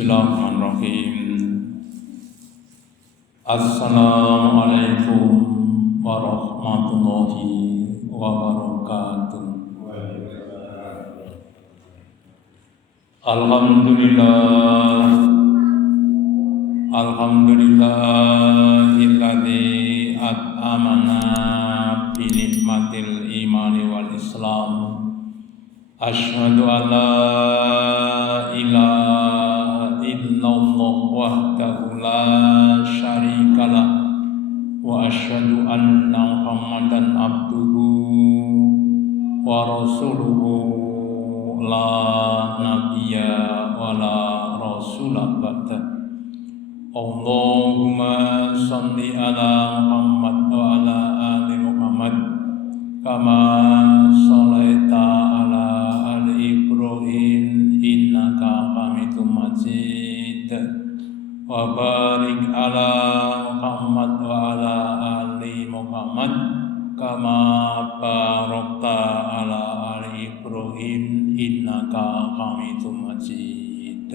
Bismillahirrahmanirrahim. Assalamualaikum warahmatullahi wabarakatuh. Alhamdulillah, alhamdulillahilladzi at'amana bi nikmatil imani wal islam. Asyhadu an la ilaha illallah wahdahu la syarikalah wa asyhadu anna Muhammadan abduhu wa rasuluhu la nabiyya wa la rasulah ba'da. Allahumma shalli ala Muhammad wa ala ali Muhammad kama shallaita ala ali Ibrahim innaka Hamidum Majid wa barik ala Muhammad wa ala ali Muhammad kama barakta ala ali Ibrahim innaka Hamidum Majid.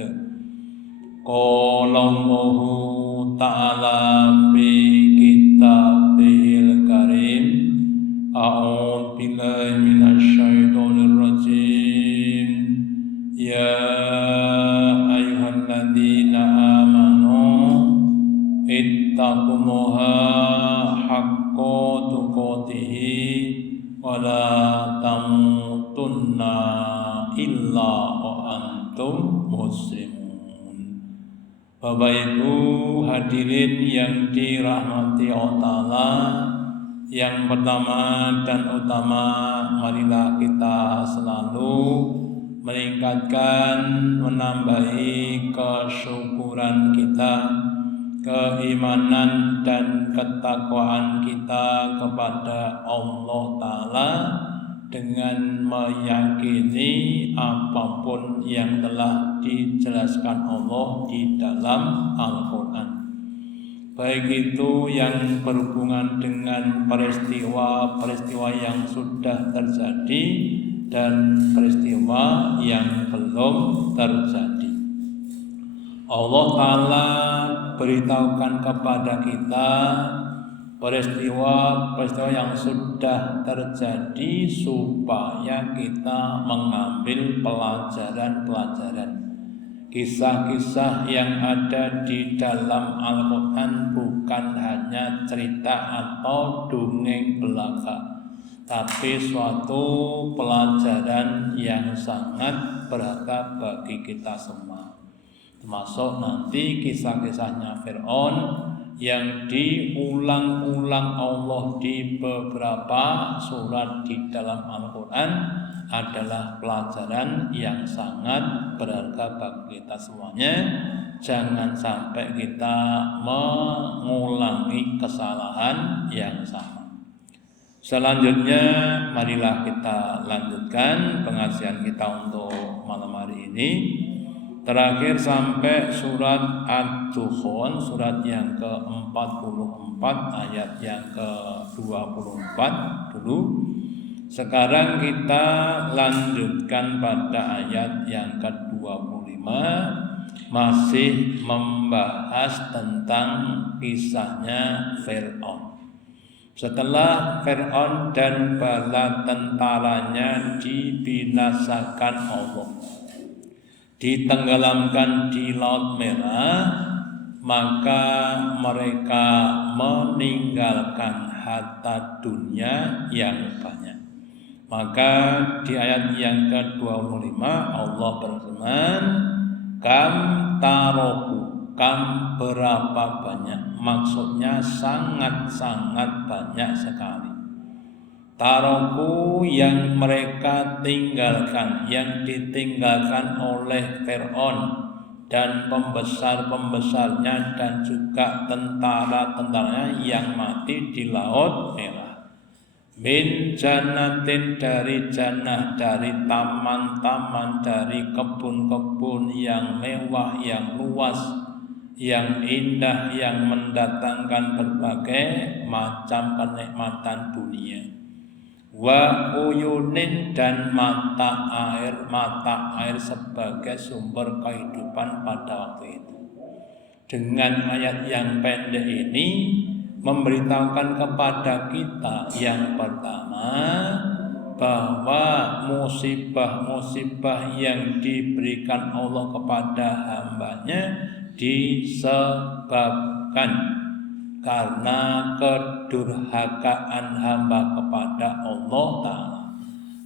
Qala Allahu ta'ala fi kitabihil karim. A'udzu billahi minasy syaithanir rajim. Ya ayyuhalladzina amanu ittaqullaha haqqa tuqatih wa la tamutunna illa wa antum muslimun. Bapak Ibu hadirin yang dirahmati Allah, yang pertama dan utama, marilah kita selalu meningkatkan, menambahi kesyukuran kita, keimanan dan ketakwaan kita kepada Allah Ta'ala dengan meyakini apapun yang telah dijelaskan Allah di dalam Al-Quran, baik itu yang berhubungan dengan peristiwa-peristiwa yang sudah terjadi dan peristiwa yang belum terjadi. Allah Ta'ala beritahukan kepada kita peristiwa-peristiwa yang sudah terjadi supaya kita mengambil pelajaran-pelajaran. Kisah-kisah yang ada di dalam Al-Quran bukan hanya cerita atau dongeng belaka, tapi suatu pelajaran yang sangat berharga bagi kita semua. Termasuk nanti kisah-kisahnya Fir'aun yang diulang-ulang Allah di beberapa surat di dalam Al-Quran adalah pelajaran yang sangat berharga bagi kita semuanya. Jangan sampai kita mengulangi kesalahan yang sama. Selanjutnya, marilah kita lanjutkan pengajian kita untuk malam hari ini. Terakhir sampai surat Ad-Dukhan, surat yang ke-44 ayat yang ke-24 dulu. Sekarang kita lanjutkan pada ayat yang ke-25, masih membahas tentang kisahnya Fir'aun. Setelah Fir'aun dan bala tentaranya dibinasakan Allah, ditenggelamkan di Laut Merah, maka mereka meninggalkan harta dunia yang banyak. Maka di ayat yang ke-25 Allah berfirman, kam taroku, kam berapa banyak, maksudnya sangat-sangat banyak sekali. Taroku yang mereka tinggalkan, yang ditinggalkan oleh Fir'aun dan pembesar-pembesarnya dan juga tentara-tentaranya yang mati di Laut Merah. Min jannatin, dari jannah, dari taman-taman, dari kebun-kebun yang mewah, yang luas, yang indah, yang mendatangkan berbagai macam kenikmatan dunia. wa uyunin dan mata air sebagai sumber kehidupan pada waktu itu. Dengan ayat yang pendek ini memberitahukan kepada kita yang pertama bahwa musibah-musibah yang diberikan Allah kepada hambanya disebabkan karena kedurhakaan hamba kepada Allah Ta'ala.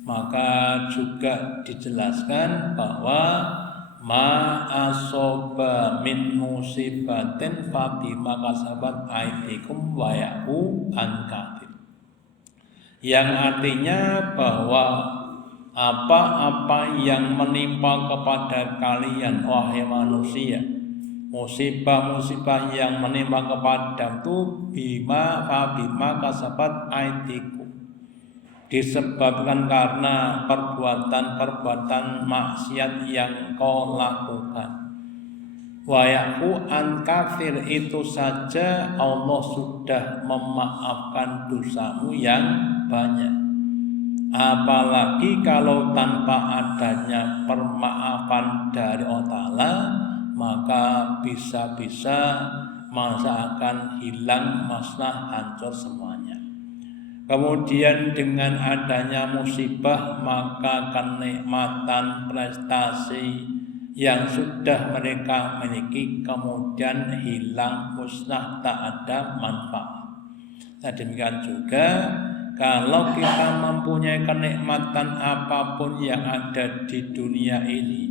Maka juga dijelaskan bahwa ma asoba min musibatin fabima kasabat aidikum wa ya'fu an katsir. Yang artinya bahwa apa-apa yang menimpa kepada kalian wahai manusia, musibah-musibah yang menimpa kepada itu fabima kasabat aidikum, disebabkan karena perbuatan-perbuatan maksiat yang kau lakukan. Wa ya'fu an katsir, itu saja Allah sudah memaafkan dosamu yang banyak. Apalagi kalau tanpa adanya permaafan dari Allah Ta'ala, maka bisa-bisa masa akan hilang, masalah hancur semuanya. Kemudian dengan adanya musibah, maka kenikmatan prestasi yang sudah mereka miliki kemudian hilang, musnah, tak ada manfaat. Nah, demikian juga kalau kita mempunyai kenikmatan apapun yang ada di dunia ini,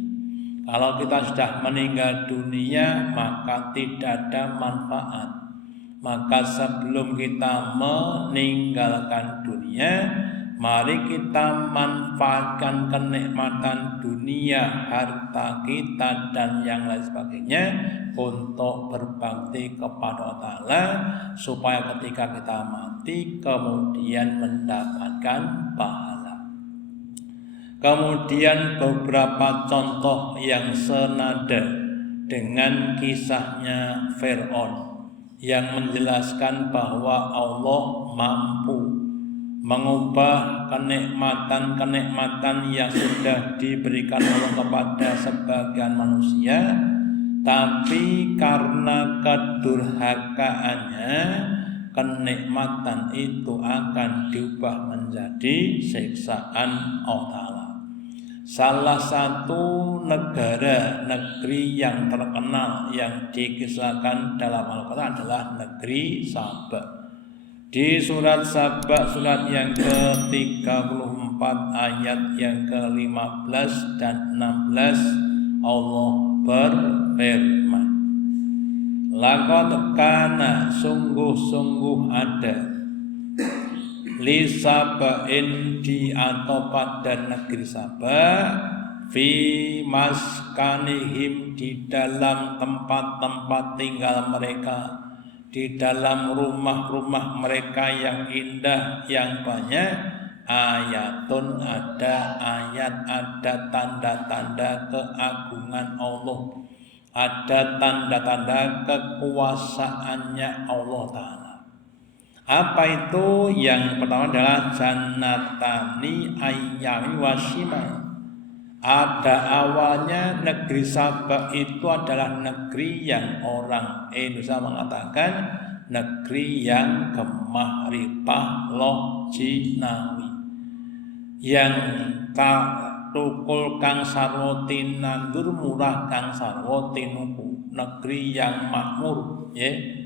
kalau kita sudah meninggal dunia maka tidak ada manfaat. Maka sebelum kita meninggalkan dunia, mari kita manfaatkan kenikmatan dunia, harta kita dan yang lain sebagainya untuk berbakti kepada Allah Ta'ala, supaya ketika kita mati kemudian mendapatkan pahala. Kemudian beberapa contoh yang senada dengan kisahnya Fir'aun yang menjelaskan bahwa Allah mampu mengubah kenikmatan-kenikmatan yang sudah diberikan Allah kepada sebagian manusia, tapi karena kedurhakaannya kenikmatan itu akan diubah menjadi siksaan Allah Ta'ala. Salah satu negeri yang terkenal yang dikisahkan dalam Al-Quran adalah negeri Saba. Di surat Saba, surat yang ke-34 ayat yang ke-15 dan 16, Allah berfirman, laqad kana, sungguh-sungguh ada, li Sabain, di atau pada negeri Saba, fi maskanihim, di dalam tempat-tempat tinggal mereka, di dalam rumah-rumah mereka yang indah, yang banyak, ayatun, ada ayat, ada tanda-tanda keagungan Allah, ada tanda-tanda kekuasaannya Allah Ta'ala. Apa itu? Yang pertama adalah jannatani ayyami wasimal. Ada awalnya negeri Saba itu adalah negeri yang orang Indonesia mengatakan negeri yang gemah ripah loh jinawi, yang tak tukul kang sarwoti nandur, murah kang sarwoti nuku, negeri yang makmur, ya.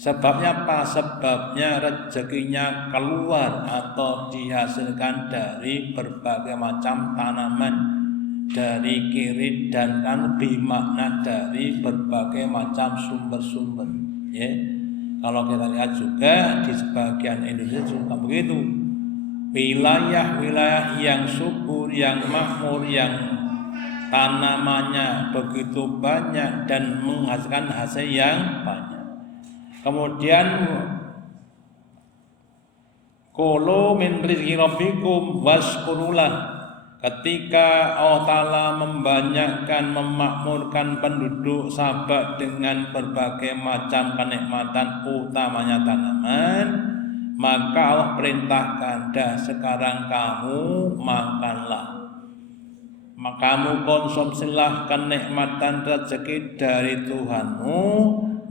Sebabnya apa? Sebabnya rezekinya keluar atau dihasilkan dari berbagai macam tanaman, dari kiri dan kan, bermakna dari berbagai macam sumber-sumber, ya. Kalau kita lihat juga di sebagian Indonesia juga begitu, wilayah-wilayah yang subur, yang makmur, yang tanamannya begitu banyak dan menghasilkan hasil yang banyak. Kemudian kulu min rizqi rabbikum waskurulah, ketika Allah Ta'ala membanyakkan, memakmurkan penduduk Saba dengan berbagai macam kenikmatan, utamanya tanaman, maka Allah perintahkan, dah sekarang kamu makanlah. Maka kamu konsumsilah kenikmatan rezeki dari Tuhanmu,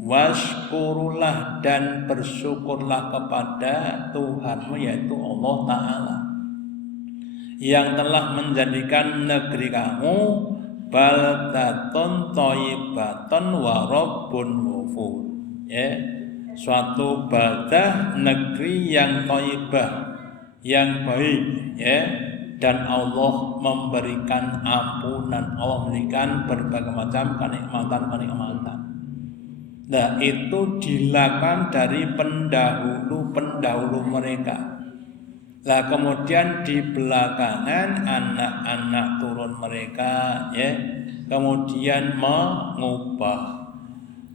washkurulah dan bersyukurlah kepada Tuhanmu yaitu Allah Ta'ala yang telah menjadikan negeri kamu baldatun thayyibatun wa rabbun ghafur, ya, suatu baldah negeri yang thayyibah, yang baik, ya, dan Allah memberikan ampunan, Allah memberikan berbagai macam kenikmatan. Nah, itu dilakukan dari pendahulu mereka. Lah kemudian di belakangan anak-anak turun mereka, ya, kemudian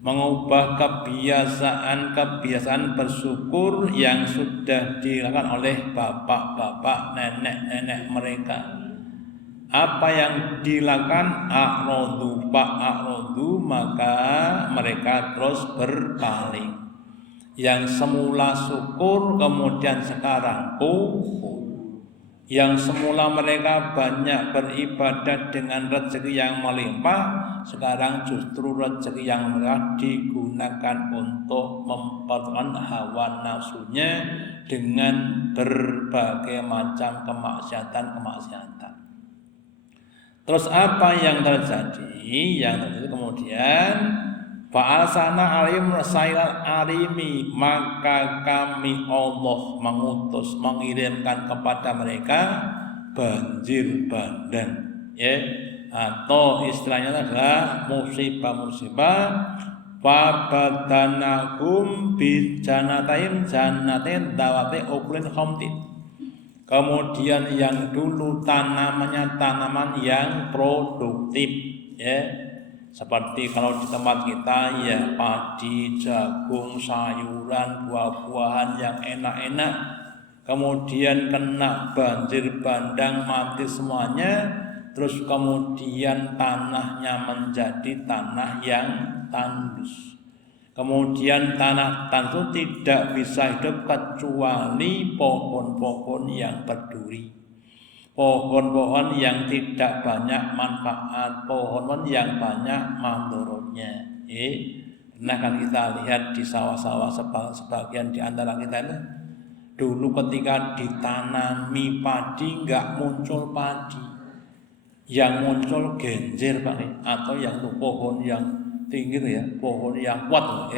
mengubah kebiasaan bersyukur yang sudah dilakukan oleh bapak-bapak, nenek-nenek mereka. Apa yang dilakukan a'rodu, maka mereka terus berpaling. Yang semula syukur kemudian sekarang kufur. Yang semula mereka banyak beribadah dengan rezeki yang melimpah, sekarang justru rezeki yang mereka digunakan untuk mempertahankan hawa nafsunya dengan berbagai macam kemaksiatan. Terus apa yang terjadi? Yang terjadi kemudian fa'alsana alim rasailal arimi, maka kami Allah mengirimkan kepada mereka banjir bandang, ya, atau istilahnya adalah musibah. Fabadanahum bijanatain dawati ukulin khamtin. Kemudian yang dulu tanamannya tanaman yang produktif, ya, seperti kalau di tempat kita ya padi, jagung, sayuran, buah-buahan yang enak-enak, kemudian kena banjir bandang mati semuanya, terus kemudian tanahnya menjadi tanah yang tandus. Kemudian tanah tandus tidak bisa hidup kecuali pohon-pohon yang berduri, pohon-pohon yang tidak banyak manfaat, pohon-pohon yang banyak mandorotnya. Pernah kan kita lihat di sawah-sawah sebagian di antara kita itu dulu ketika ditanami padi nggak muncul padi, yang muncul genjer Pak, atau yang pohon yang tinggi ya, pohon yang kuat,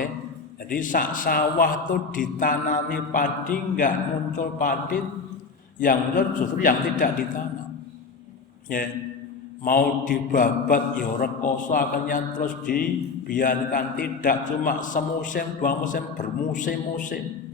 Jadi sawah itu ditanami padi nggak muncul padi, yang muncul justru yang tidak ditanam, ya, mau dibabat ya rekoso akhirnya terus dibiarkan, tidak cuma semusim dua musim, bermusim-musim.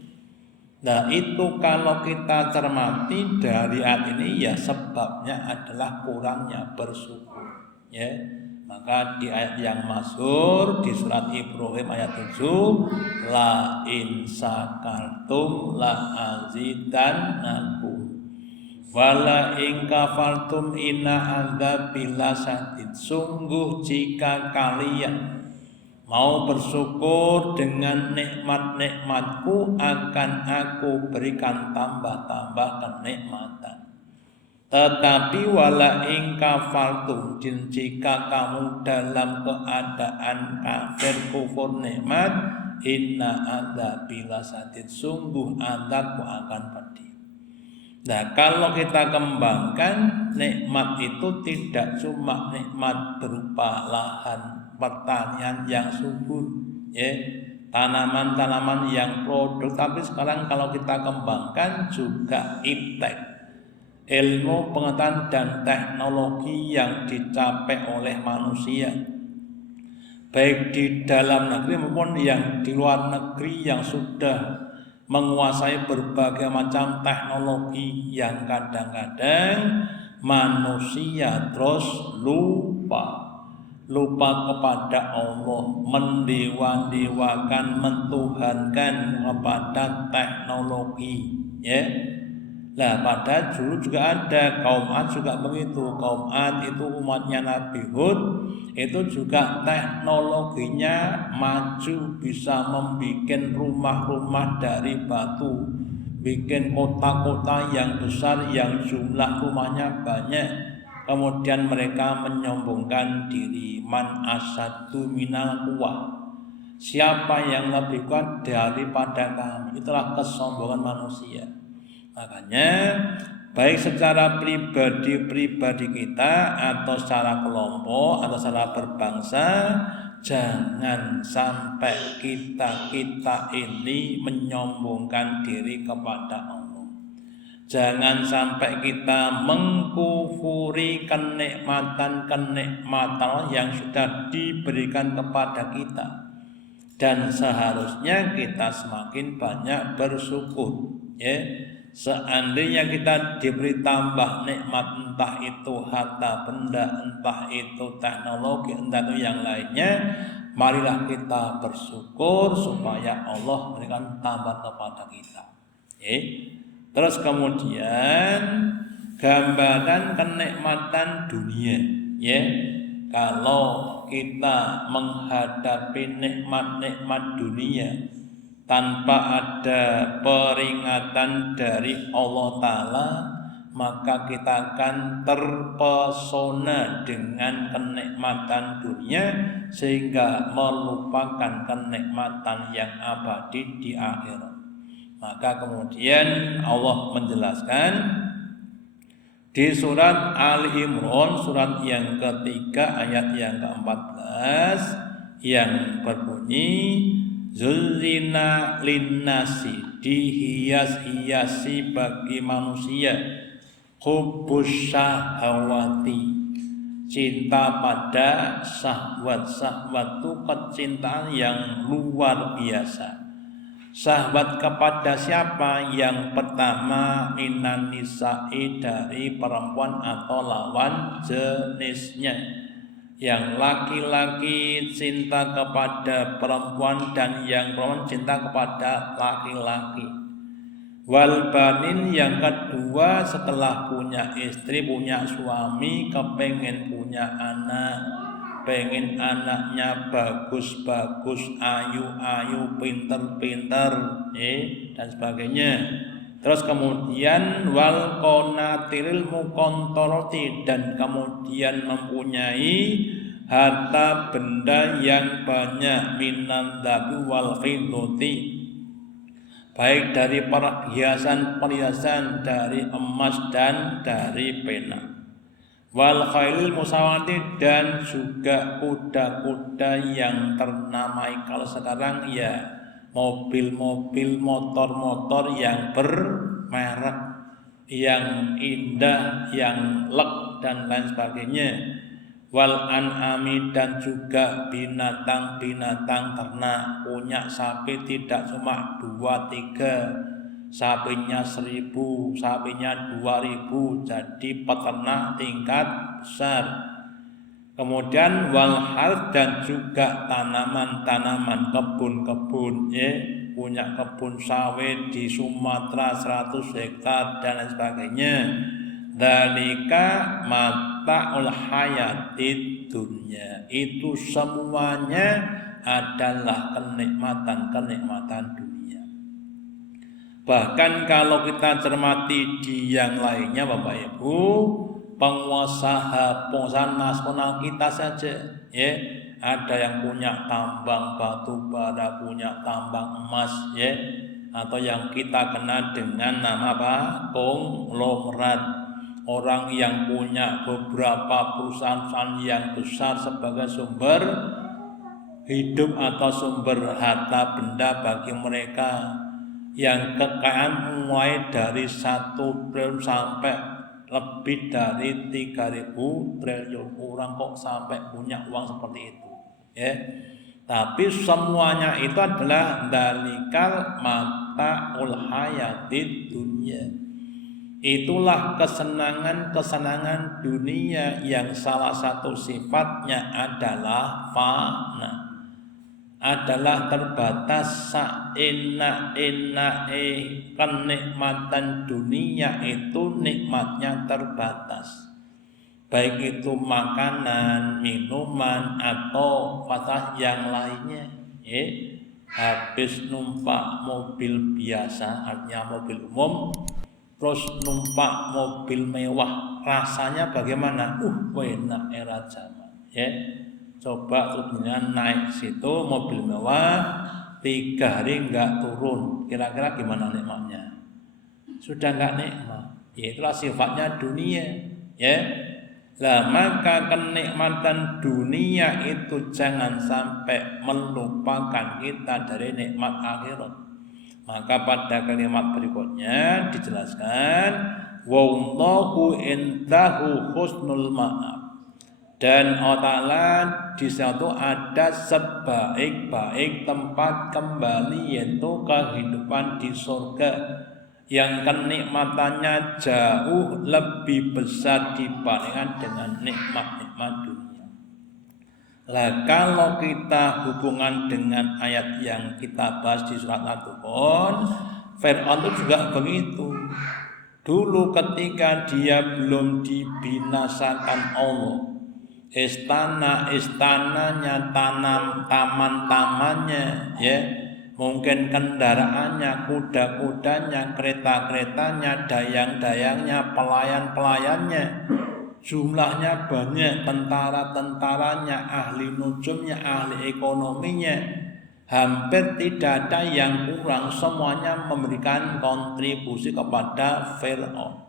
Nah itu kalau kita cermati dari ayat ini ya sebabnya adalah kurangnya bersyukur, ya. Maka di ayat yang masyhur di surat Ibrahim ayat 7, la in sakartum la azidannakum wala in kafartum inna adzabi lasadid. Sungguh jika kalian mau bersyukur dengan nikmat-nikmatku, akan aku berikan tambah-tambah kenikmatan. Tetapi wala in kafartum, jika kamu dalam keadaan kafir kufur nikmat, inna adzabi lasadid, sungguh azabku akan pedih. Nah, kalau kita kembangkan, nikmat itu tidak cuma nikmat berupa lahan pertanian yang subur, ya, tanaman-tanaman yang produk, tapi sekarang kalau kita kembangkan juga iptek, ilmu pengetahuan dan teknologi yang dicapai oleh manusia, baik di dalam negeri maupun yang di luar negeri, yang sudah menguasai berbagai macam teknologi yang kadang-kadang manusia terus lupa kepada Allah, mendewa-dewakan, mentuhankan kepada teknologi, ya. Nah, pada dulu juga ada kaum Ad juga begitu. Kaum Ad itu umatnya Nabi Hud, itu juga teknologinya maju, bisa membuat rumah-rumah dari batu, bikin kota-kota yang besar yang jumlah rumahnya banyak, kemudian mereka menyombongkan diri, man asyaddu minal quwwah, siapa yang lebih kuat daripada kami. Itulah kesombongan manusia. Makanya baik secara pribadi kita atau secara kelompok atau secara berbangsa, jangan sampai kita ini menyombongkan diri kepada Allah. Jangan sampai kita mengkufuri kenikmatan yang sudah diberikan kepada kita. Dan seharusnya kita semakin banyak bersyukur, ya. Seandainya kita diberi tambah nikmat, entah itu harta benda, entah itu teknologi, entah itu yang lainnya, marilah kita bersyukur supaya Allah memberikan tambah kepada kita. Terus kemudian gambaran kenikmatan dunia, ya. Kalau kita menghadapi nikmat-nikmat dunia tanpa ada peringatan dari Allah Ta'ala, maka kita akan terpesona dengan kenikmatan dunia sehingga melupakan kenikmatan yang abadi di akhirat. Maka kemudian Allah menjelaskan di surat Ali Imran, surat yang ketiga ayat yang ke-14 yang berbunyi, Zullina linnasi, dihias-hiasi bagi manusia, hubbus syahawati, cinta pada syahwat. Syahwat itu kecintaan yang luar biasa. Syahwat kepada siapa? Yang pertama, minan nisa'i, dari perempuan atau lawan jenisnya. Yang laki-laki cinta kepada perempuan dan yang perempuan cinta kepada laki-laki. Wal banin, yang kedua setelah punya istri, punya suami, kepengen punya anak, pengen anaknya bagus-bagus, ayu-ayu, pinter-pinter, dan sebagainya. Terus kemudian wal qanatiril muqantarati, dan kemudian mempunyai harta benda yang banyak, minan dzabi wal fiddati, baik dari perhiasan-perhiasan, dari emas dan dari perak. Wal khailil musawati, dan juga kuda-kuda yang ternamai. Kalau sekarang ya mobil-mobil, motor-motor yang bermerek, yang indah, yang lek dan lain sebagainya. Wal an'ami, dan juga binatang-binatang ternak. Punya sapi tidak cuma 2-3, sapinya 1000, sapinya 2000, jadi peternak tingkat besar. Kemudian wal harth, dan juga tanaman-tanaman, kebun-kebun, punya kebun sawit di Sumatera 100 hektar dan lain sebagainya. Dzalika mata'ul hayatid dunya, itu semuanya adalah kenikmatan dunia. Bahkan kalau kita cermati di yang lainnya, Bapak Ibu, pengusaha nasional kita saja, ada yang punya tambang batu bara, punya tambang emas, atau yang kita kenal dengan nama apa? Konglomerat. Orang yang punya beberapa perusahaan yang besar sebagai sumber hidup atau sumber harta benda bagi mereka, yang kekayaan mulai dari 1 triliun sampai lebih dari 3.000 triliun. Orang kok sampai punya uang seperti itu, Tapi semuanya itu adalah dalikal mata'ul hayatid dunya. Itulah kesenangan dunia yang salah satu sifatnya adalah fana, adalah terbatas. Kenikmatan dunia itu nikmatnya terbatas, baik itu makanan, minuman, atau fasilitas yang lainnya. habis numpak mobil biasa, artinya mobil umum, terus numpak mobil mewah, rasanya bagaimana? Enak era zaman, ya. Coba sebenarnya naik situ mobil mewah 3 hari enggak turun, kira-kira gimana nikmatnya? Sudah enggak nikmat, ya itulah sifatnya dunia, ya. Lah maka kenikmatan dunia itu jangan sampai melupakan kita dari nikmat akhirat. Maka pada kalimat berikutnya dijelaskan wallahu indahu husnul ma'ab. Dan Allah Ta'ala di situ ada sebaik-baik tempat kembali, yaitu kehidupan di surga yang kenikmatannya jauh lebih besar dibandingkan dengan nikmat-nikmat dunia. Lah kalau kita hubungan dengan ayat yang kita bahas di surat At-Tuhan, Fir'aun itu juga begitu. Dulu ketika dia belum dibinasakan Allah, istana-istananya, taman-tamannya, ya, mungkin kendaraannya, kuda-kudanya, kereta-keretanya, dayang-dayangnya, pelayan-pelayannya, jumlahnya banyak, tentara-tentaranya, ahli nujumnya, ahli ekonominya, hampir tidak ada yang kurang, semuanya memberikan kontribusi kepada Fir'aun.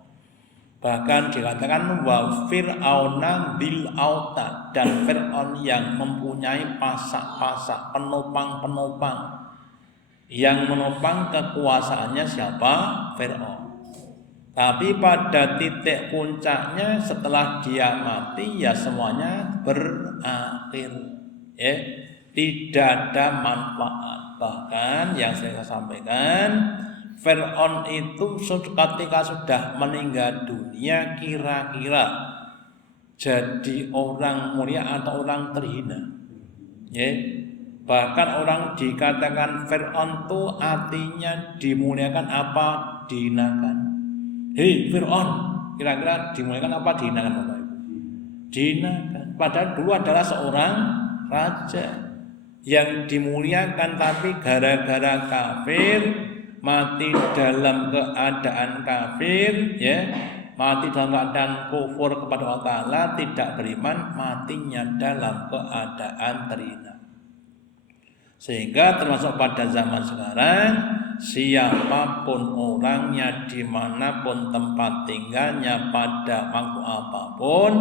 Bahkan dikatakan bahwa Fir'auna bil autad, dan Fir'aun yang mempunyai pasak-pasak, penopang-penopang, yang menopang kekuasaannya siapa? Fir'aun. Tapi pada titik puncaknya setelah dia mati, ya semuanya berakhir, ya, tidak ada manfaat. Bahkan yang saya sampaikan, Fir'aun itu ketika sudah meninggal dunia kira-kira jadi orang mulia atau orang terhina, ya. Bahkan orang dikatakan Fir'aun itu artinya dimuliakan apa dihinakan. Hei Fir'aun, kira-kira dimuliakan apa dihinakan Bapak Ibu? Dihinakan. Padahal dulu adalah seorang raja yang dimuliakan, tapi gara-gara kafir, mati dalam keadaan kafir, ya, mati dalam keadaan kufur kepada Allah Ta'ala, tidak beriman, matinya dalam keadaan terhina. Sehingga termasuk pada zaman sekarang, siapapun orangnya, dimanapun tempat tinggalnya, pada waktu apapun,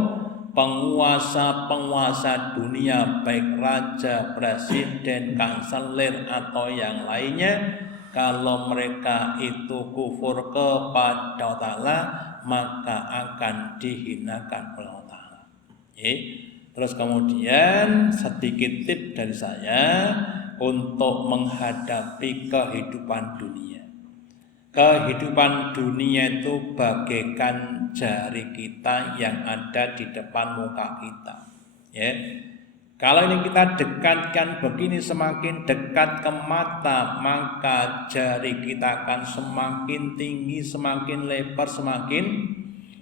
penguasa-penguasa dunia, baik raja, presiden, kanselir, atau yang lainnya, kalau mereka itu kufur kepada Allah Ta'ala, maka akan dihinakan oleh Allah Ta'ala. Terus kemudian sedikit tip dari saya untuk menghadapi kehidupan dunia. Kehidupan dunia itu bagaikan jari kita yang ada di depan muka kita, ya. Kalau ini kita dekatkan begini, semakin dekat ke mata, maka jari kita akan semakin tinggi, semakin lebar, semakin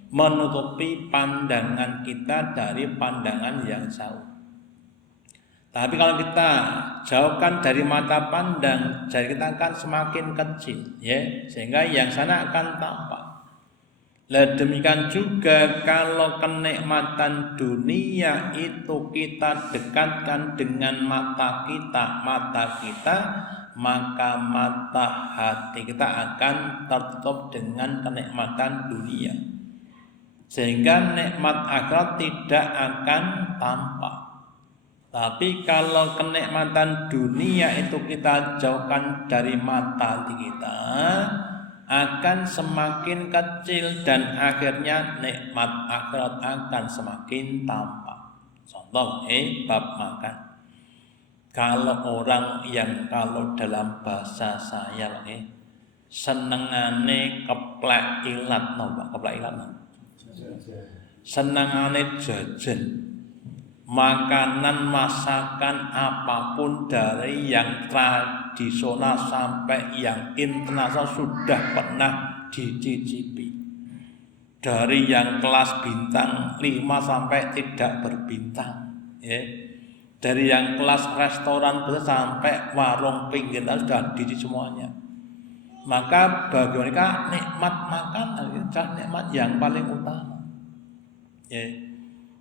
menutupi pandangan kita dari pandangan yang jauh. Tapi kalau kita jauhkan dari mata pandang, jari kita akan semakin kecil, ya, sehingga yang sana akan tampak. Lah demikian juga kalau kenikmatan dunia itu kita dekatkan dengan mata kita, maka mata hati kita akan tertutup dengan kenikmatan dunia, sehingga nikmat akhirat tidak akan tampak. Tapi kalau kenikmatan dunia itu kita jauhkan dari mata hati kita, akan semakin kecil dan akhirnya nikmat akhirat akan semakin tampak. Contoh, bab makan. Kalau orang yang kalau dalam bahasa saya senengane keplek ilat, keplek ilat, senengane jajan. Makanan, masakan apapun dari yang tradisional sampai yang internasional sudah pernah dicicipi. Dari yang kelas bintang 5 sampai tidak berbintang, ya. Dari yang kelas restoran sampai warung pinggir sudah diisi semuanya. Maka bagi mereka nikmat makan adalah nikmat yang paling utama. Ya.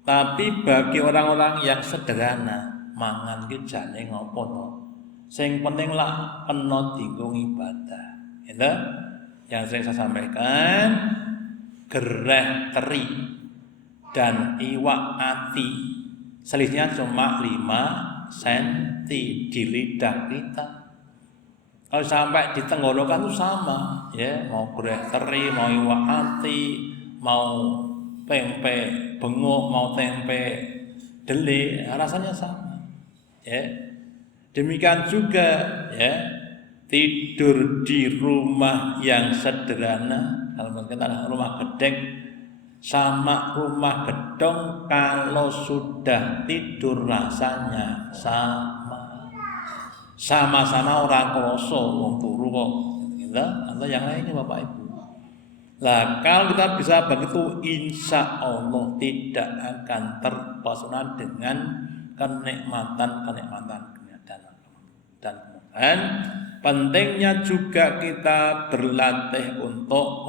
Tapi bagi orang-orang yang sederhana, mangan ki jane ngopo to? Sing penting lah kena dinggo ibadah. Gitu? Yang sering saya sampaikan, gereh teri dan iwak ati selisihnya cuma 5 cm di lidah kita. Kalau sampai di tenggorokan itu sama, ya mau gereh teri, mau iwak ati, mau tempe bengok, mau tempe deli, rasanya sama. Ya. Demikian juga ya tidur di rumah yang sederhana, kalau kita rumah gedeng sama rumah gedong, kalau sudah tidur rasanya sama-sama orang kroso wong turu kok, gitu. Atau yang lainnya Bapak Ibu. Lah kalau kita bisa begitu, insya Allah tidak akan terpesona dengan kenikmatan dan pentingnya juga kita berlatih untuk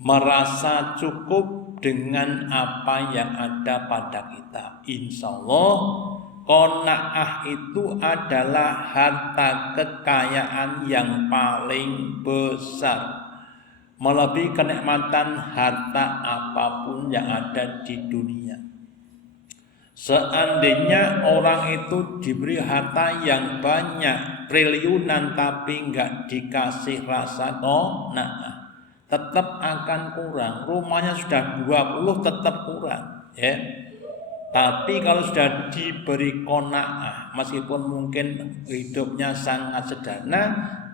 merasa cukup dengan apa yang ada pada kita. Insya Allah qanaah itu adalah harta kekayaan yang paling besar, melebihi kenikmatan harta apapun yang ada di dunia. Seandainya orang itu diberi harta yang banyak, triliunan, tapi enggak dikasih rasa qanaah, tetap akan kurang. Rumahnya sudah 20 tetap kurang, ya. Tapi kalau sudah diberi qanaah, meskipun mungkin hidupnya sangat sederhana,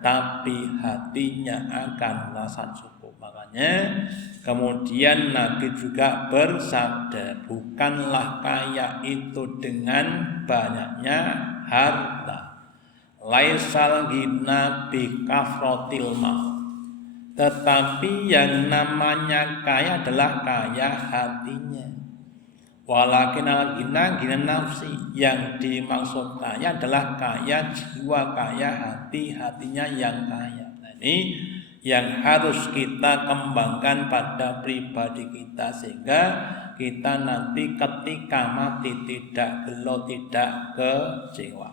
tapi hatinya akan merasa cukup. Makanya kemudian Nabi juga bersabda, bukanlah kaya itu dengan banyaknya harta, laisal ghina bi kafrotil mal, tetapi yang namanya kaya adalah kaya hatinya. Walakin al-ghina nafsi, yang dimaksud kaya adalah kaya jiwa, kaya hati, hatinya yang kaya. Nah, ini yang harus kita kembangkan pada pribadi kita, sehingga kita nanti ketika mati tidak gelo, tidak kecewa.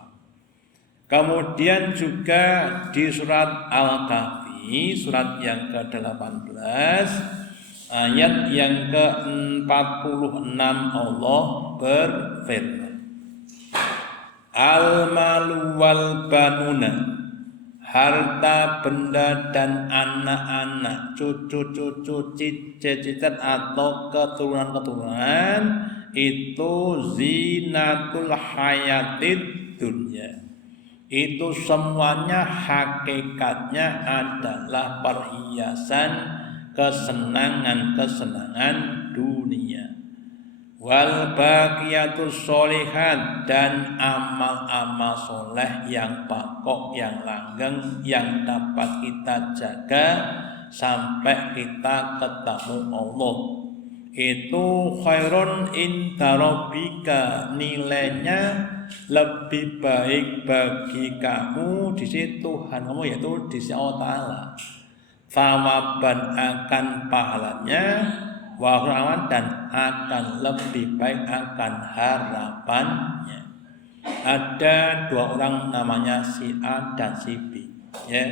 Kemudian juga di surat Al-Kahfi, surat yang ke-18, ayat yang ke-46, Allah berfirman, Al-malu wal banuna, harta benda dan anak-anak, cucu-cucu, cicit atau keturunan-keturunan, itu zinatul hayatid dunya. Itu semuanya hakikatnya adalah perhiasan kesenangan-kesenangan dunia. Wal baqiyatus sholihat, dan amal-amal soleh yang pokok, yang langgeng, yang dapat kita jaga sampai kita ketemu Allah. Itu khairun inda rabbika, nilainya lebih baik bagi kamu di sisi Tuhan kamu, yaitu di sisi Allah Ta'ala. Thawaban akan pahalanya, wahrawan, dan akan lebih baik akan harapannya. Ada dua orang namanya si A dan si B, ya.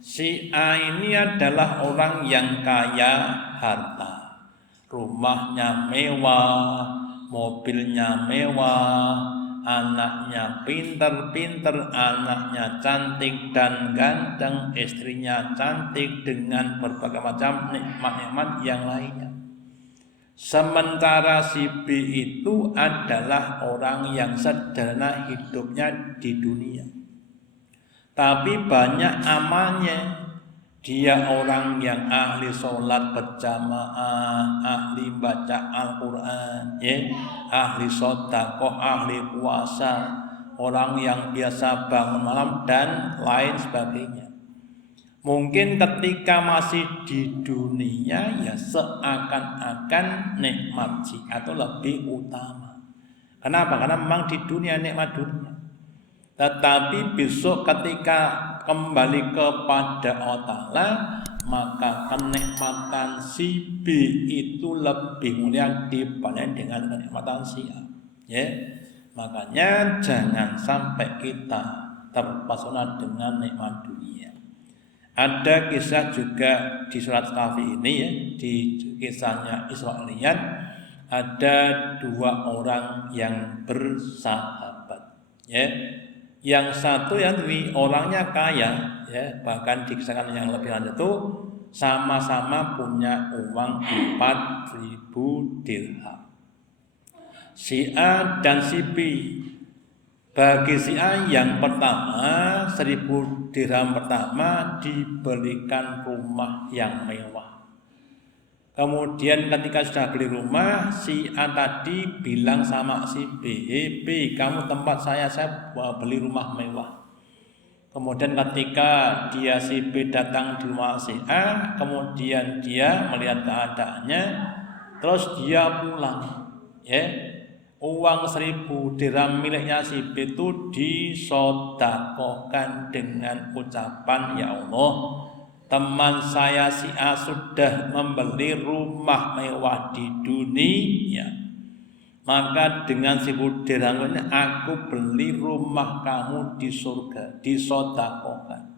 Si A ini adalah orang yang kaya harta, rumahnya mewah, mobilnya mewah, anaknya pinter-pinter, anaknya cantik dan ganteng, istrinya cantik, dengan berbagai macam nikmat-nikmat yang lainnya. Sementara si B itu adalah orang yang sederhana hidupnya di dunia, tapi banyak amalnya. Dia orang yang ahli sholat berjamaah, ahli baca Al-Quran, ya, ahli sedekah, ahli puasa, orang yang biasa bangun malam dan lain sebagainya. Mungkin ketika masih di dunia ya seakan-akan nikmat atau lebih utama. Kenapa? Karena memang di dunia nikmat dunia. Tetapi besok ketika kembali kepada Allah Ta'ala, maka kenikmatan si B itu lebih mulia dibanding dengan kenikmatan si A. Ya, makanya jangan sampai kita terpesona dengan nikmat dunia. Ada kisah juga di surat Kahfi ini ya, di kisahnya Israiliyat, ada dua orang yang bersahabat. Ya, yang satu yang ini orangnya kaya, ya, bahkan di kisah yang lebih lanjut itu sama-sama punya uang 4.000 dirham. Si A dan si B. Bagi si A yang pertama 1.000 dirham pertama dibelikan rumah yang mewah. Kemudian ketika sudah beli rumah, si A tadi bilang sama si B, B, kamu tempat saya beli rumah mewah. Kemudian ketika si B datang di rumah si A, kemudian dia melihat keadaannya, terus dia pulang. Ya, uang 1.000 dirham miliknya si B itu disodakokan dengan ucapan, ya Allah, teman saya si A sudah membeli rumah mewah di dunia, maka dengan 1.000 dirham ini aku beli rumah kamu di surga, disodakokan.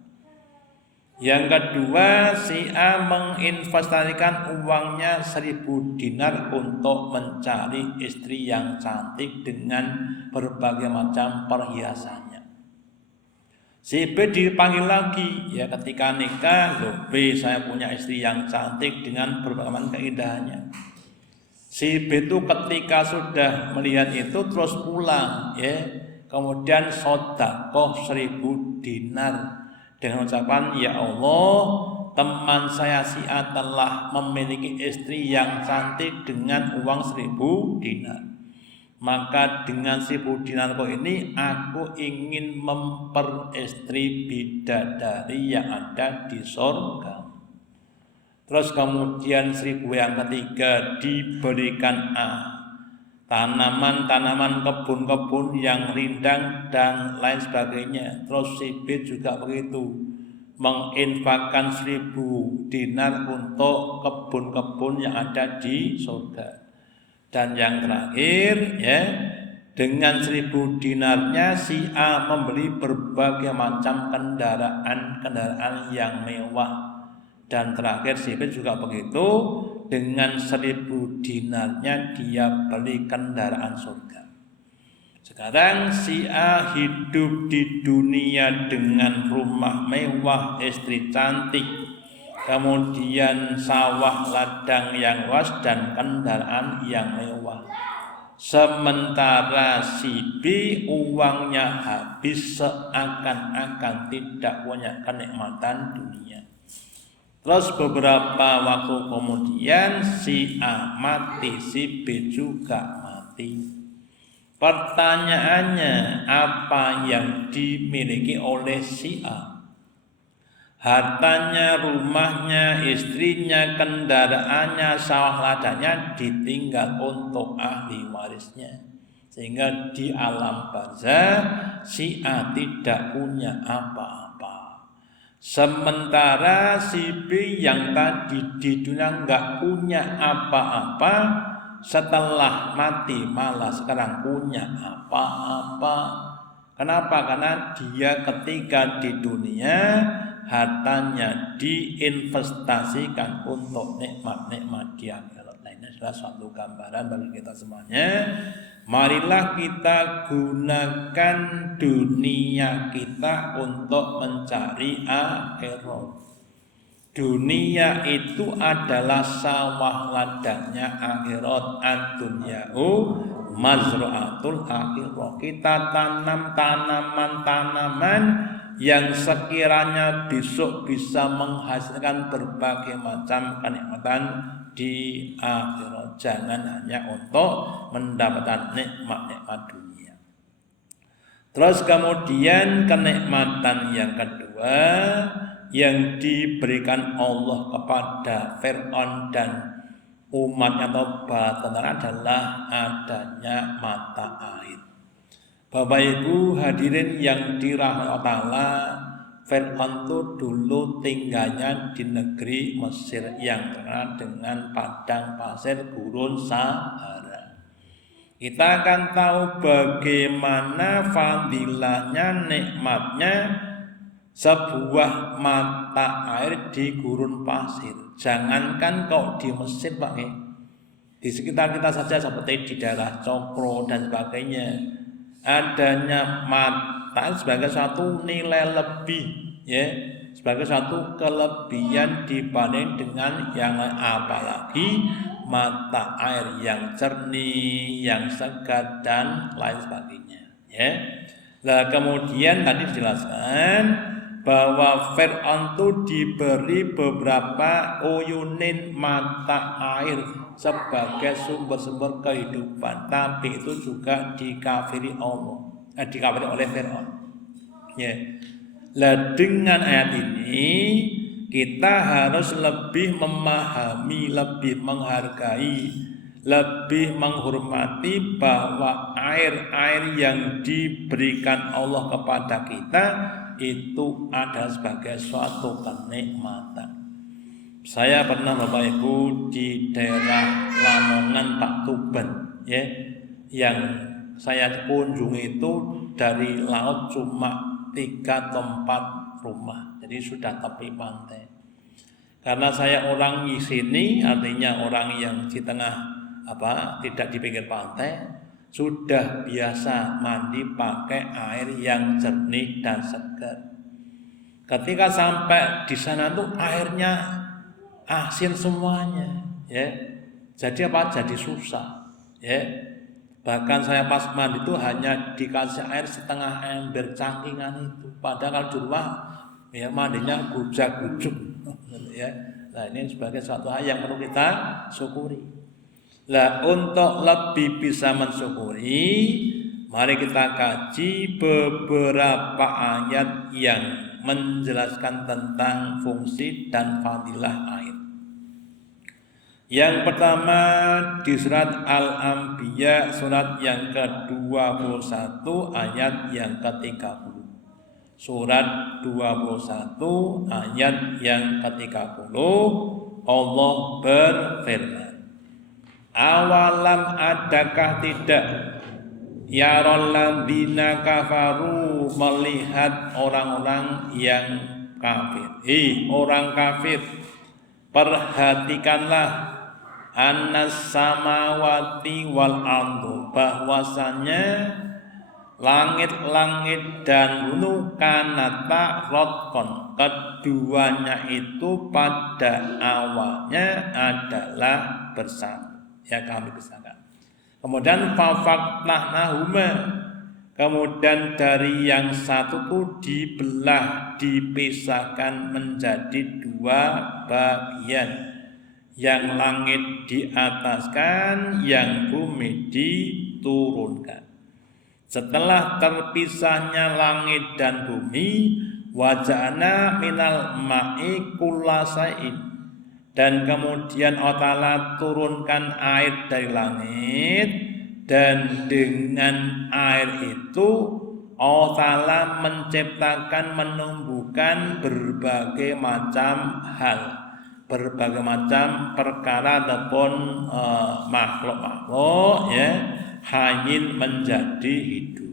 Yang kedua, si A menginvestasikan uangnya 1.000 dinar untuk mencari istri yang cantik dengan berbagai macam perhiasannya. Si B dipanggil lagi, ya ketika nikah, loh B, saya punya istri yang cantik dengan berbagai macam keindahannya. Si B itu ketika sudah melihat itu terus pulang, ya, kemudian sedekah 1.000 dinar dengan ucapan, ya Allah, teman saya si A telah memiliki istri yang cantik dengan uang 1.000 dinar. Maka dengan 1.000 dinar ini aku ingin memperistri bidadari yang ada di surga. Terus kemudian 1.000 yang ketiga diberikan A, tanaman-tanaman, kebun-kebun yang rindang dan lain sebagainya. Terus si B juga begitu, menginfakkan 1.000 dinar untuk kebun-kebun yang ada di surga. Dan yang terakhir, ya, dengan 1.000 dinarnya si A membeli berbagai macam kendaraan yang mewah. Dan terakhir si B juga begitu, dengan 1.000 dinarnya dia beli kendaraan surga. Sekarang si A hidup di dunia dengan rumah mewah, istri cantik, kemudian sawah ladang yang luas dan kendaraan yang mewah. Sementara si B uangnya habis seakan-akan tidak punya kenikmatan dunia. Terus beberapa waktu kemudian si A mati, si B juga mati. Pertanyaannya, apa yang dimiliki oleh si A? Hartanya, rumahnya, istrinya, kendaraannya, sawah ladangnya ditinggal untuk ahli warisnya. Sehingga di alam barzakh si A tidak punya apa-apa. Sementara si B yang tadi di dunia nggak punya apa-apa, setelah mati malah sekarang punya apa-apa. Kenapa? Karena dia ketika di dunia hartanya diinvestasikan untuk nikmat-nikmat di akhirat. Nah, ini adalah suatu gambaran bagi kita semuanya. Marilah kita gunakan dunia kita untuk mencari akhirat. Dunia itu adalah sawah ladangnya akhirat. Ad-dunya'u mazra'atul akhirat. Kita tanam tanaman-tanaman yang sekiranya besok bisa menghasilkan berbagai macam kenikmatan di akhirat. Jangan hanya untuk mendapatkan nikmat-nikmat dunia. Terus kemudian kenikmatan yang kedua yang diberikan Allah kepada Fir'aun dan umatnya tobat adalah adanya mata air. Bapak Ibu hadirin yang dirahmati Allah Ta'ala, Fir'aun itu dulu tinggalnya di negeri Mesir yang terkenal dengan padang pasir gurun Sahara. Kita akan tahu bagaimana fadilahnya, nikmatnya sebuah mata air di gurun pasir. Jangankan kok di Mesir Pak, di sekitar kita saja seperti di daerah Cokro dan sebagainya, adanya mata sebagai satu nilai lebih, ya, sebagai satu kelebihan dibanding dengan yang lain, apalagi mata air yang jernih, yang segar dan lain sebagainya, ya. Nah, kemudian tadi dijelaskan bahwa Fir'aun itu diberi beberapa uyunin mata air sebagai sumber-sumber kehidupan, tapi itu juga dikafiri Allah, dikafiri oleh Fir'aun. Ya. Nah, dengan ayat ini kita harus lebih memahami, lebih menghargai, lebih menghormati bahwa air-air yang diberikan Allah kepada kita itu ada sebagai suatu kenikmatan. Saya pernah Bapak Ibu di daerah Lamongan Pak Tuban, ya, yang saya kunjungi itu dari laut cuma 3 tempat rumah, jadi sudah tepi pantai. Karena saya orang di sini, artinya orang yang di tengah tidak di pinggir pantai, sudah biasa mandi pakai air yang jernih dan segar. Ketika sampai di sana tuh airnya asin semuanya, ya. Jadi Jadi susah, ya. Bahkan saya pas mandi itu hanya dikasih air setengah ember cangkingan itu. Padahal di rumah ya mandinya gujak-gujuk, ya. Nah, ini sebagai suatu hal yang perlu kita syukuri. Nah, untuk lebih bisa mensyukuri, mari kita kaji beberapa ayat yang menjelaskan tentang fungsi dan fadilah air. Yang pertama di surat Al-Anbiya, surat yang ke-21 ayat yang ke-30. Surat 21 ayat yang ke-30, Allah berfirman, awalam adakah tidak yarol ladzina kafaru, melihat orang-orang yang kafir. Orang kafir, perhatikanlah annas samawati wal ardu, bahwasanya langit-langit dan gunung kanata rotkon, keduanya itu pada awalnya adalah bersatu. Ya, kami bersama. Kemudian fafaktnahnahuma, kemudian dari yang satu itu dibelah, dipisahkan menjadi 2 bagian. Yang langit diataskan, yang bumi diturunkan. Setelah terpisahnya langit dan bumi, waja'na minal ma'i kullasain, dan kemudian Allah Ta'ala turunkan air dari langit, dan dengan air itu Allah Ta'ala menciptakan, menumbuhkan berbagai macam hal, berbagai macam perkara ataupun makhluk-makhluk, ya, hayin menjadi hidup.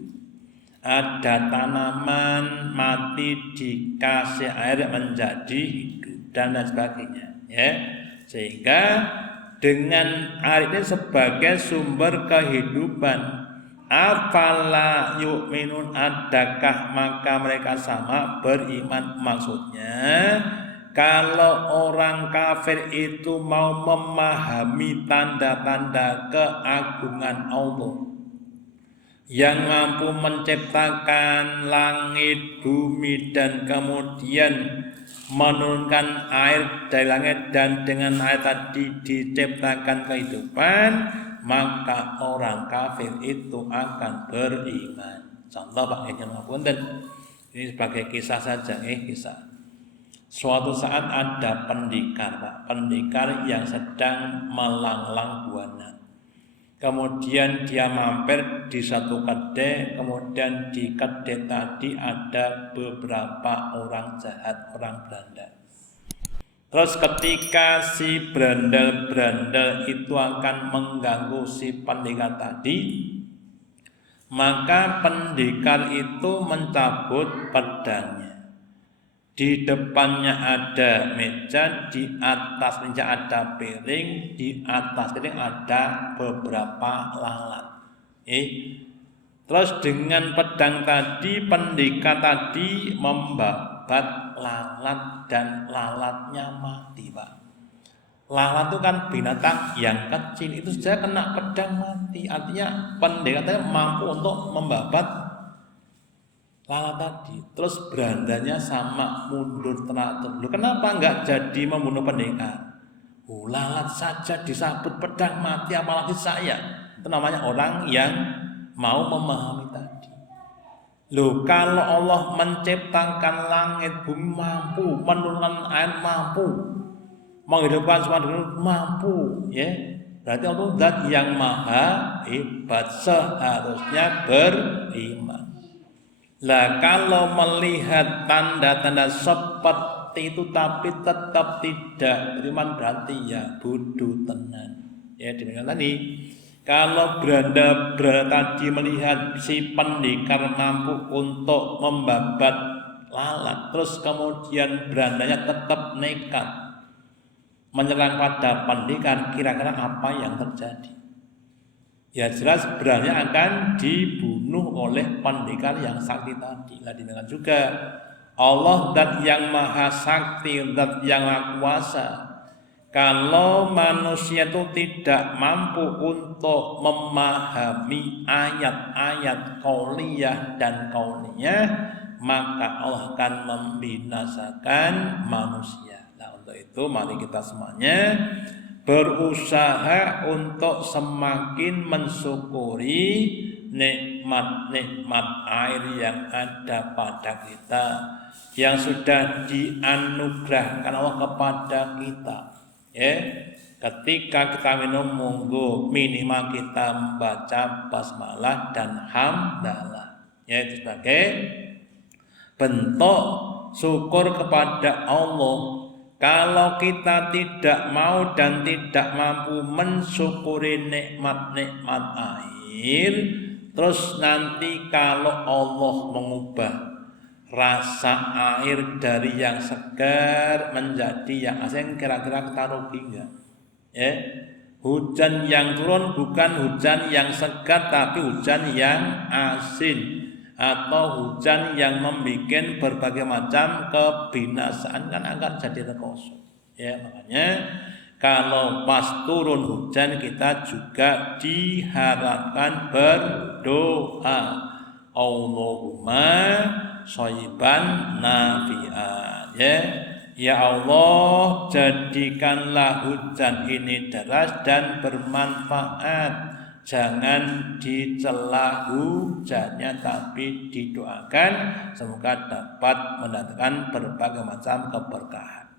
Ada tanaman mati dikasih air menjadi hidup dan lain sebagainya, ya. Sehingga dengan air ini sebagai sumber kehidupan, afala yu'minun, adakah maka mereka sama beriman. Maksudnya kalau orang kafir itu mau memahami tanda-tanda keagungan Allah yang mampu menciptakan langit, bumi, dan kemudian menurunkan air dari langit, dan dengan air tadi diciptakan kehidupan, maka orang kafir itu akan beriman. Contoh Pak Ngapunten, ini sebagai kisah saja, kisah. Suatu saat ada pendekar, Pak. Pendekar yang sedang melanglang buana. Kemudian dia mampir di satu kedai, kemudian di kedai tadi ada beberapa orang jahat, orang Belanda. Terus ketika si berandal-berandal itu akan mengganggu si pendekar tadi, maka pendekar itu mencabut pedangnya. Di depannya ada meja, di atas meja ada piring, di atas piring ada beberapa lalat. Terus dengan pedang tadi, pendekar tadi membabat lalat dan lalatnya mati, Pak. Lalat itu kan binatang yang kecil, itu saja kena pedang mati. Artinya pendekar tadi mampu untuk membabat lalat tadi. Terus berandanya sama mundur teratur. Kenapa enggak jadi membunuh pendekar? Lalat saja disabut pedang mati, apalagi saya. Itu namanya orang yang mau memahami tadi. Kalau Allah menciptakan langit bumi mampu, menurunkan air mampu, menghidupkan semua dunia mampu, ya. Berarti Allah zat yang maha hebat, seharusnya beriman. Lah kalau melihat tanda-tanda seperti itu tapi tetap tidak beriman, berarti ya bodoh tenan. Ya demikian tadi. Kalau beranda tadi melihat si pendekar mampu untuk membabat lalat, terus kemudian berandanya tetap nekat menyerang pada pendekar, kira-kira apa yang terjadi? Ya jelas berandanya akan dibunuh oleh pendekar yang sakti tadi. Nah demikian juga Allah zat yang maha sakti, zat yang maha kuasa. Kalau manusia itu tidak mampu untuk memahami ayat-ayat qauliyah dan kauniyah, maka Allah akan membinasakan manusia. Nah untuk itu mari kita semuanya berusaha untuk semakin mensyukuri nikmat-nikmat air yang ada pada kita, yang sudah dianugerahkan Allah kepada kita. Ketika kita minum monggo minimal kita membaca basmalah dan hamdalah, itu sebagai bentuk syukur kepada Allah. Kalau kita tidak mau dan tidak mampu mensyukuri nikmat-nikmat air, terus nanti kalau Allah mengubah rasa air dari yang segar menjadi yang asin, kira-kira kita rugi enggak? Hujan yang turun bukan hujan yang segar tapi hujan yang asin, atau hujan yang membuat berbagai macam kebinasaan, kan akan jadi rekoso. Makanya kalau pas turun hujan kita juga diharapkan berdoa, Allahumma shayban nafi'an. Ya Allah, jadikanlah hujan ini deras dan bermanfaat. Jangan dicela hujannya, tapi didoakan semoga dapat mendatangkan berbagai macam keberkahan.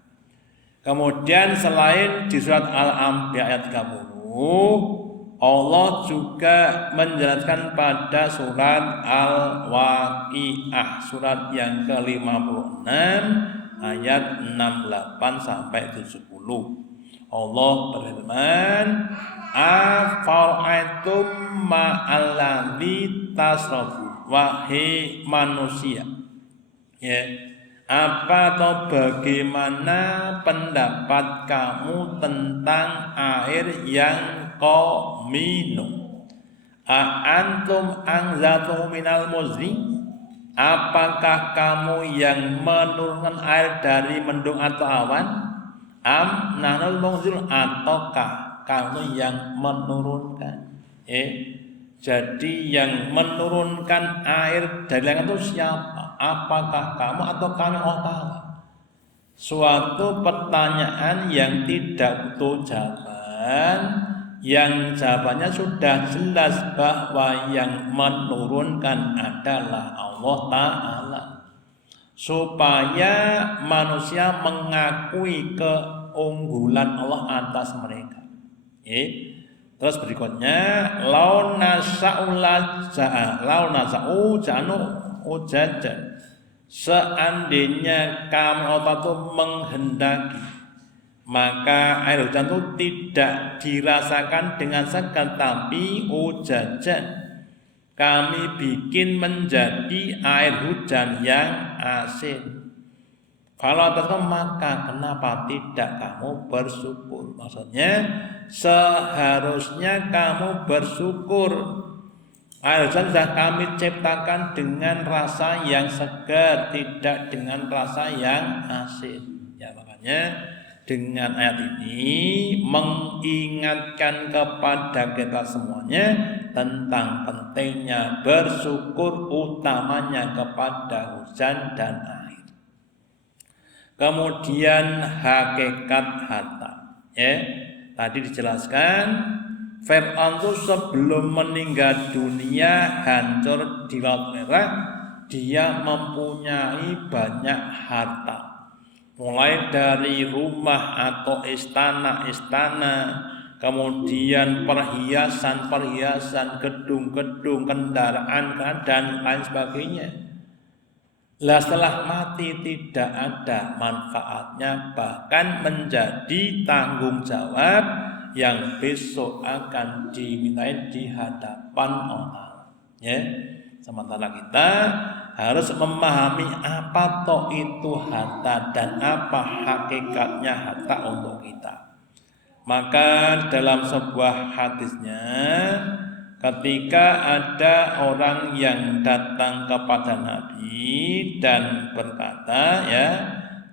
Kemudian selain di surat Al-Anbiya ayat 30, Allah juga menjelaskan pada surat Al-Waqiah, surat yang ke-56 ayat 68 sampai 70. Allah berfirman, afara'aitum ma'alladzi tasrafu, wahai manusia, apa atau bagaimana pendapat kamu tentang air yang kau minum? Antum anzaltuhu minal muzni, apakah kamu yang menurunkan air dari mendung atau awan? Am nahnul munzil, ataukah kamu yang menurunkan? Jadi yang menurunkan air dari langit itu siapa? Apakah kamu atau kami? Allah Ta'ala. Suatu pertanyaan yang tidak butuh jawaban, yang jawabannya sudah jelas bahwa yang menurunkan adalah Allah Ta'ala. supaya manusia mengakui keunggulan Allah atas mereka. Terus berikutnya lau nasa'u ja'anu ujajan. Seandainya kami Allah itu menghendaki, maka air hujan itu tidak dirasakan dengan segar, tapi ujajan kami bikin menjadi air hujan yang asin. Kalau atas maka kenapa tidak kamu bersyukur? Maksudnya seharusnya kamu bersyukur. Air hujan sudah kami ciptakan dengan rasa yang segar, tidak dengan rasa yang asin. Ya, makanya dengan ayat ini mengingatkan kepada kita semuanya tentang pentingnya bersyukur, utamanya kepada hujan dan air. Kemudian hakikat harta, tadi dijelaskan Fir'aun itu sebelum meninggal dunia hancur di Laut Merah, dia mempunyai banyak harta, mulai dari rumah atau istana-istana, kemudian perhiasan-perhiasan, gedung-gedung, kendaraan dan lain sebagainya. Lah setelah mati tidak ada manfaatnya, bahkan menjadi tanggung jawab yang besok akan dimintai di hadapan Allah. Sementara kita harus memahami apa toh itu harta dan apa hakikatnya harta untuk kita. Maka dalam sebuah hadisnya, ketika ada orang yang datang kepada Nabi dan berkata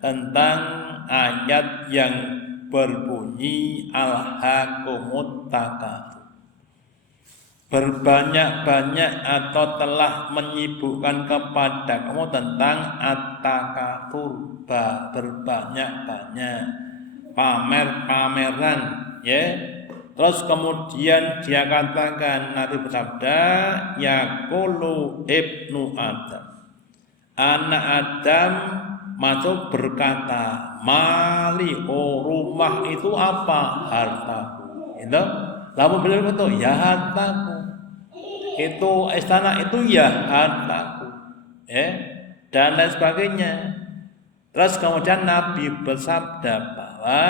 tentang ayat yang berbunyi alhaakumut takatsur, berbanyak-banyak atau telah menyibukkan kepada kamu tentang at-takatsur, berbanyak-banyak, pamer-pameran, Terus kemudian dia katakan, Nabi bersabda, yaqulu ibnu Adam, anak Adam masuk berkata, mali, rumah itu apa? Hartaku. Itu lalu beliau itu ya hartaku, itu istana itu ya hartaku, dan lain sebagainya. Terus kemudian Nabi bersabda bahwa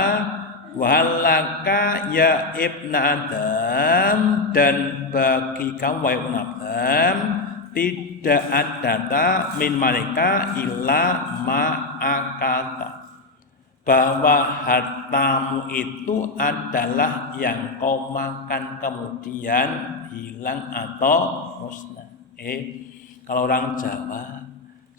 wahalaka ya ibna Adam, dan bagi kamu wahai Adam tidak ada min malika illa ma'akata, bahwa hartamu itu adalah yang kau makan kemudian hilang atau musnah. Kalau orang Jawa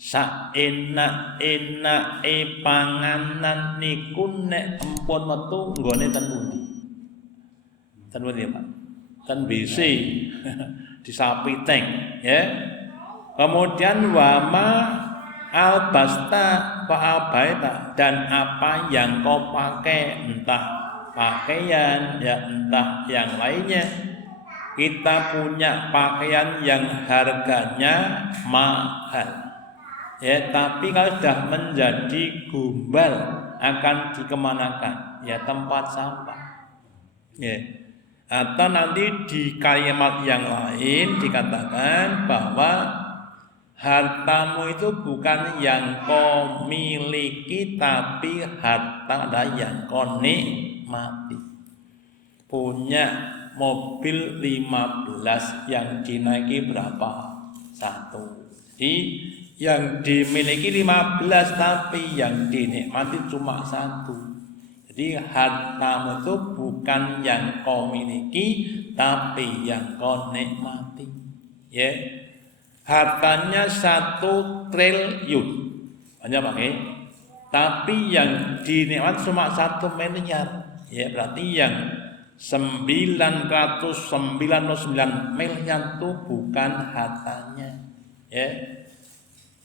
saenak-enak panganan niku nek empun metu nggone ten pundi? Ten pundi, Pak? Ten BC di sapi tank, Kemudian wama albasta fa'abaita, dan apa yang kau pakai, entah pakaian entah yang lainnya. Kita punya pakaian yang harganya mahal, tapi kalau sudah menjadi gumbal akan dikemanakan? Tempat sampah. Atau nanti di kalimat yang lain dikatakan bahwa hartamu itu bukan yang kau miliki, tapi harta adalah yang kau nikmati. Punya mobil 15 yang dinaiki berapa? 1. Jadi yang dimiliki 15 tapi yang dinikmati cuma 1. Jadi hartamu itu bukan yang kau miliki tapi yang kau nikmati. Hartanya 1 triliun, hanya pakai, tapi yang dinikmati cuma 1 miliar. Berarti yang 999 miliar itu bukan hartanya.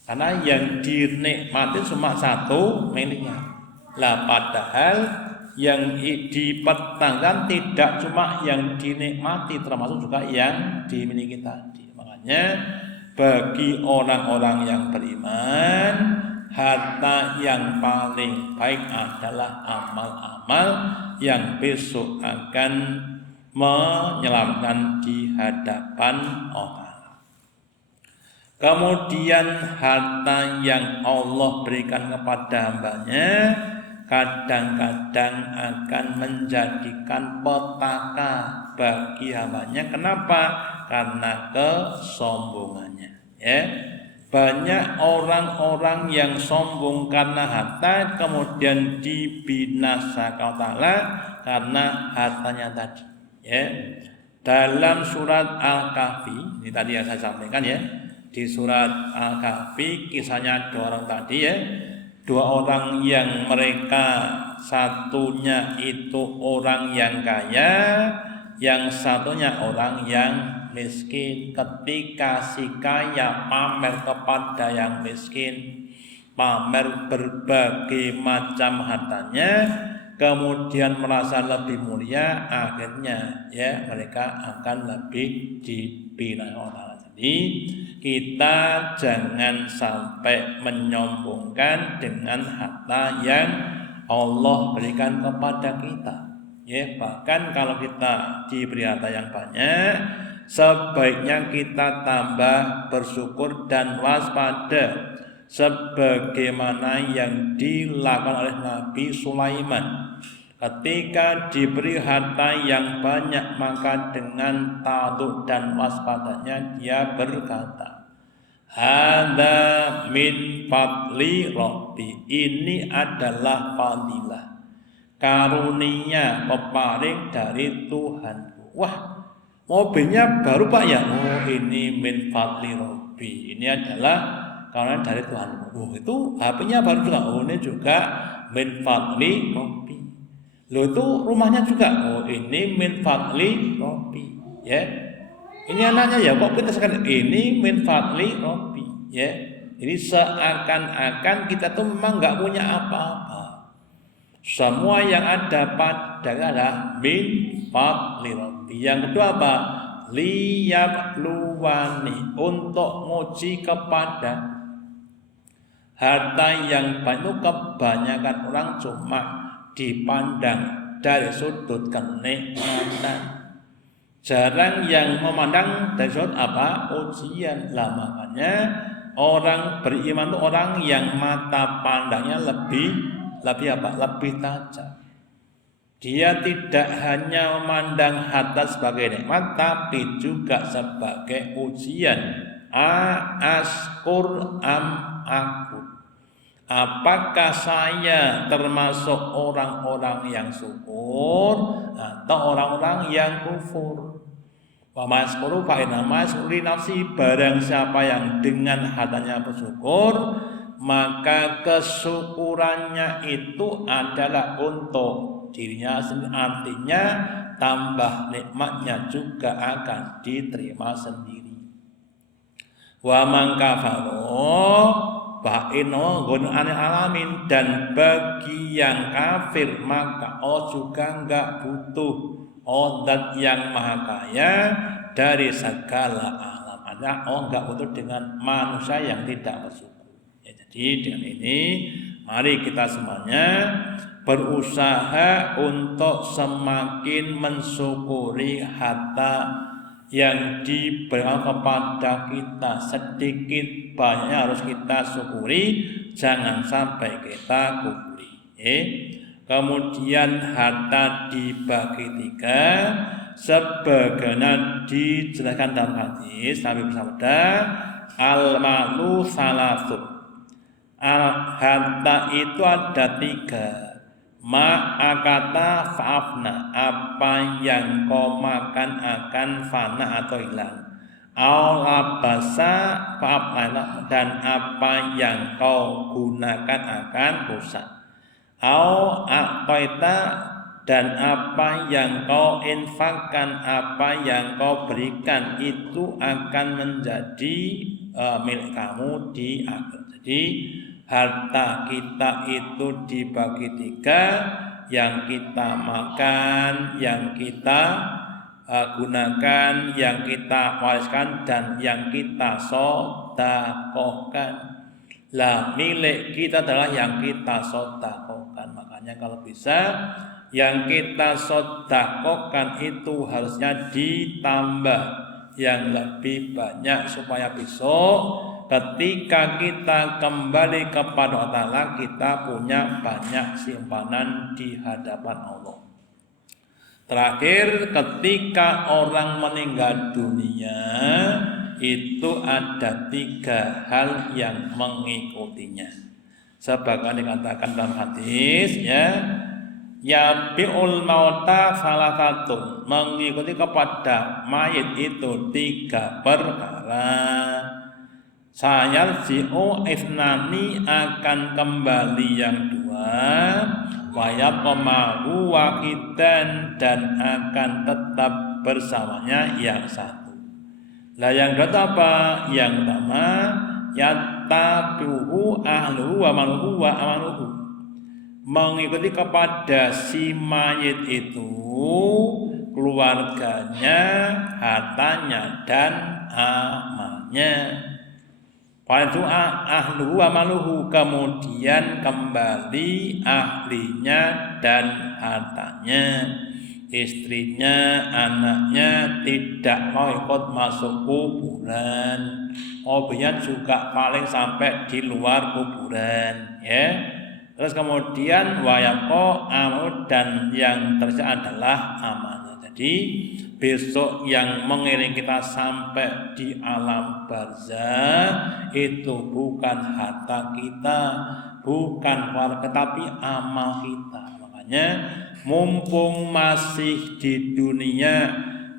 Karena yang dinikmati cuma 1 miliar. Lah padahal yang dipertangkan tidak cuma yang dinikmati, termasuk juga yang dimiliki tadi. Makanya bagi orang-orang yang beriman, harta yang paling baik adalah amal-amal yang besok akan menyelamatkan di hadapan Allah. Kemudian harta yang Allah berikan kepada hambanya kadang-kadang akan menjadikan petaka bagi hambanya. Kenapa? Karena kesombongannya. Ya, banyak orang-orang yang sombong karena harta kemudian dibinasakan Allah karena hartanya tadi. Ya, dalam surat Al-Kahfi ini tadi yang saya sampaikan ya, di surat Al-Kahfi kisahnya dua orang tadi ya. Dua orang yang mereka satunya itu orang yang kaya, yang satunya orang yang miskin. Ketika si kaya pamer kepada yang miskin, pamer berbagai macam hartanya, kemudian merasa lebih mulia, akhirnya ya mereka akan lebih dibina orang. Jadi kita jangan sampai menyombongkan dengan harta yang Allah berikan kepada kita. Ya, bahkan kalau kita diberi harta yang banyak, sebaiknya kita tambah bersyukur dan waspada, sebagaimana yang dilakukan oleh Nabi Sulaiman. Ketika diberi harta yang banyak, maka dengan tawadhu dan waspadanya dia berkata, "Hada min fadli Rabbi." Ini adalah fadilah, karunia peparing dari Tuhanku. Wah, mobilnya baru Pak ya? Oh, ini min fadli Rabbi. Ini adalah karunia dari Tuhanku. Oh, itu HP-nya baru juga. Oh, ini juga min fadli Rabbi. Loh, itu rumahnya juga. Oh, ini min fadli Rabbi. Ya. Ini anaknya ya kok kita sekali ini min fadli Rabbi. Ya. Jadi seakan-akan kita tuh memang nggak punya apa-apa. Semua yang ada pada adalah min fadli Rabbi. Yang kedua apa? Liyabluwani, untuk nguji kepada harta yang banyak. Kebanyakan orang cuma dipandang dari sudut kenikmatan, jarang yang memandang dari sudut apa? Ujian. Lah makanya orang beriman itu orang yang mata pandangnya lebih apa? Lebih tajam. Dia tidak hanya memandang harta sebagai nikmat, tapi juga sebagai ujian. Askur am akut. Apakah saya termasuk orang-orang yang syukur atau orang-orang yang kufur? Wa maskuru fa inna maskuri nafsi, barang siapa yang dengan hartanya bersyukur, maka kesyukurannya itu adalah untuk dirinya sendiri. Artinya tambah nikmatnya juga akan diterima sendiri. Wa man kafaro fa'innahu ghaniyun alamin, dan bagi yang kafir maka Allah juga enggak butuh zat yang maha kaya dari segala alam. Ada Allah enggak butuh dengan manusia yang tidak bersyukur. Ya, jadi dengan ini mari kita semuanya berusaha untuk semakin mensyukuri harta yang diberikan kepada kita. Sedikit banyaknya harus kita syukuri, jangan sampai kita kufuri. Kemudian harta dibagi tiga, sebagaimana dijelaskan dalam hadis Nabi bersabda, al-malu salasun. Harta itu ada tiga. Ma'akata fa'afna, apa yang kau makan akan fana atau hilang. Al-abasa fa'afna, dan apa yang kau gunakan akan rusak. Al-aqtaita, dan apa yang kau infakkan, apa yang kau berikan itu akan menjadi milik kamu di akhir. Jadi harta kita itu dibagi tiga, yang kita makan, yang kita gunakan, yang kita wariskan, dan yang kita sedekahkan. Lah milik kita adalah yang kita sedekahkan. Makanya kalau bisa yang kita sedekahkan itu harusnya ditambah yang lebih banyak supaya besok ketika kita kembali kepada Allah Ta'ala kita punya banyak simpanan di hadapan Allah. Terakhir, ketika orang meninggal dunia itu ada 3 hal yang mengikutinya. Sebagaimana dikatakan dalam hadis, ya bi'ul mauta salah satu, mengikuti kepada mayit itu 3 perkara. Sayal ji'u isnani akan kembali yang 2, wayab pemahu wakidan dan akan tetap bersamanya yang 1. Lah yang kedua apa? Yang pertama yattabi'u ahluhu wa maluhu wa amaluhu, mengikuti kepada si mayit itu keluarganya, hartanya dan amalnya. Fa'du'a ahluhu wa maluhu, kemudian kembali ahlinya dan hartanya, istrinya, anaknya tidak mau ikut masuk kuburan, mobilnya juga paling sampai di luar kuburan, ya. Terus kemudian wayaqo amal, dan yang tersisa adalah amalnya. Jadi besok yang mengiring kita sampai di alam barzah itu bukan harta kita, bukan keluarga, tapi amal kita. Makanya mumpung masih di dunia,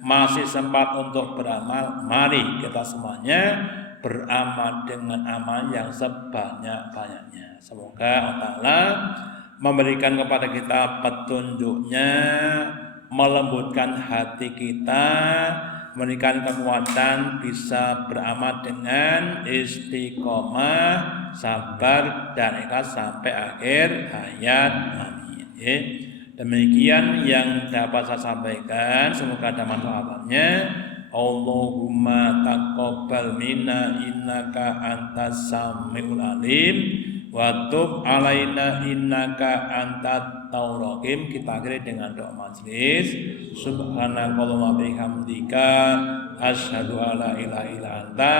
masih sempat untuk beramal, mari kita semuanya beramal dengan amal yang sebanyak-banyaknya. Semoga Allah Ta'ala memberikan kepada kita petunjuknya, melembutkan hati kita, memberikan kekuatan bisa beramal dengan istiqomah, sabar dan ikhlas sampai akhir hayat. Amin. Demikian yang dapat saya sampaikan, semoga ada manfaatnya. Allahumma taqabbal minna innaka antas samiul alim wa tub alaina innaka antat tawwabur rahim. Kita akhiri dengan doa majelis. Subhanakallahumma bihamdika asyhadu alla ilaha illa anta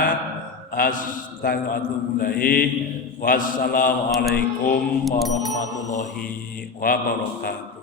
astaghfiruka wa atubu ilaik. Wassalamualaikum warahmatullahi wabarakatuh.